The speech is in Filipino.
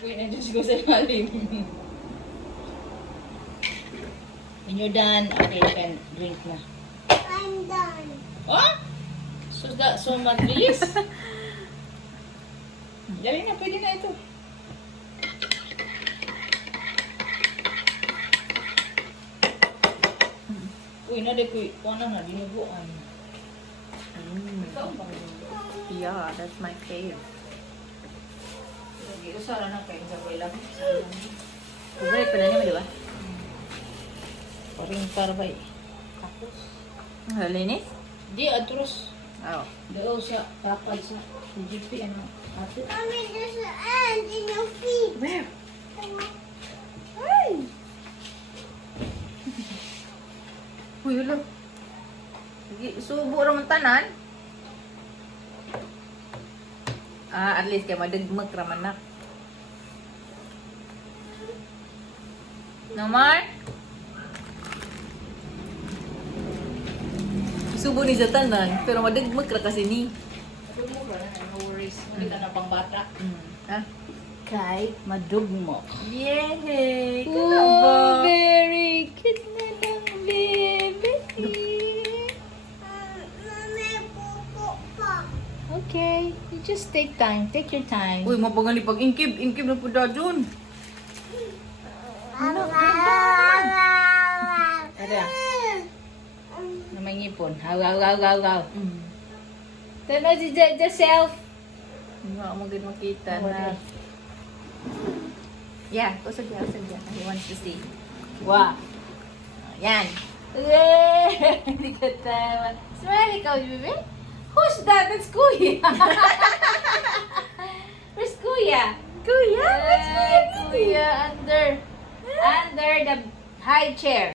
Uy, nandiyan ko sa ilalim. When you're done, okay, you can drink na. I'm done. Oh? So mabilis? Dali na, pwede na ito. Uy, na ko, ano na, dinuguan. Ikaw ang panginugo. Yeah, that's my fave. Lagi, usara na kayo sa lang. Favorite pa na niya, di ba? Paring parbay. Tapos, Linis? di, atros. Oh. Daw sa kapal sa GP, ano, ate. Mommy, there's an ant in your feet. Where? Hey. Uy, hulo. Subo raman tanan. At least kay madagmag raman na. Nomar? Subo ni sa tanan, pero madagmag ra kasi ni. Ito mo ba na, no worries. Hindi ka na pang bata. Ah? Kay madugmo. Yay! Oh, very cute na lang, baby. Mommy, popo pa. Okay, you just take time. Take your time. Uy, mapagali pag inkib na po da dyan. Ano? Tara. Na may ngipon. Haw. Tano si self. Hindi mo din makita Wala. na. Yeah, usag yan. He wants to see. Wow. Yan. Yay! Hindi ka tawa. Smile ikaw, baby. Who's that? That's Kuya. Where's Kuya? Kuya, Kuya, under the high chair.